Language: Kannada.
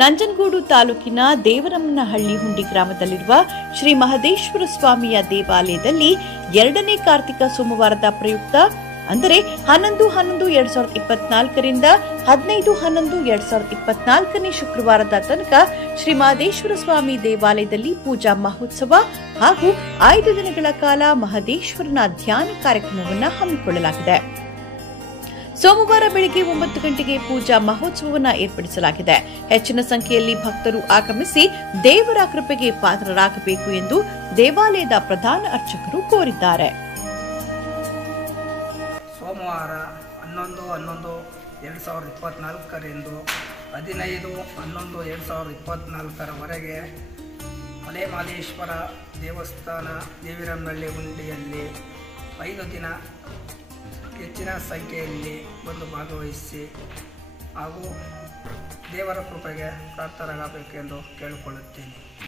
ನಂಜನಗೂಡು ತಾಲೂಕಿನ ದೇವರಮ್ಮನಹಳ್ಳಿ ಹುಂಡಿ ಗ್ರಾಮದಲ್ಲಿರುವ ಶ್ರೀ ಮಹದೇಶ್ವರ ಸ್ವಾಮಿಯ ದೇವಾಲಯದಲ್ಲಿ 2ನೇ ಕಾರ್ತಿಕ ಸೋಮವಾರದ ಪ್ರಯುಕ್ತ ಅಂದರೆ 11/11/2024 ರಿಂದ 15/11/2024 ಶುಕ್ರವಾರದ ತನಕ ಶ್ರೀ ಮಹದೇಶ್ವರ ಸ್ವಾಮಿ ದೇವಾಲಯದಲ್ಲಿ ಪೂಜಾ ಮಹೋತ್ಸವ ಹಾಗೂ 5 ದಿನಗಳ ಕಾಲ ಮಹದೇಶ್ವರನ ಧ್ಯಾನ ಕಾರ್ಯಕ್ರಮವನ್ನು ಹಮ್ಮಿಕೊಳ್ಳಲಾಗಿದೆ. ಸೋಮವಾರ ಬೆಳಗ್ಗೆ 9 ಗಂಟೆಗೆ ಪೂಜಾ ಮಹೋತ್ಸವವನ್ನು ಏರ್ಪಡಿಸಲಾಗಿದೆ. ಹೆಚ್ಚಿನ ಸಂಖ್ಯೆಯಲ್ಲಿ ಭಕ್ತರು ಆಗಮಿಸಿ ದೇವರ ಕೃಪೆಗೆ ಪಾತ್ರರಾಗಬೇಕು ಎಂದು ದೇವಾಲಯದ ಪ್ರಧಾನ ಅರ್ಚಕರು ಕೋರಿದ್ದಾರೆ. ಸೋಮವಾರ 11/11/2024 ರಿಂದ 15/11/2024 ಮಲೆ ಮಹದೇಶ್ವರ ದೇವಸ್ಥಾನ ದೇವಿರಮ್ಮನಹಳ್ಳಿ ಹುಂಡಿಯಲ್ಲಿ 5 ದಿನ ಹೆಚ್ಚಿನ ಸಂಖ್ಯೆಯಲ್ಲಿ ಬಂದು ಭಾಗವಹಿಸಿ ಹಾಗೂ ದೇವರ ಕೃಪೆಗೆ ಪಾತ್ರರಾಗಬೇಕೆಂದು ಕೇಳಿಕೊಳ್ಳುತ್ತೇನೆ.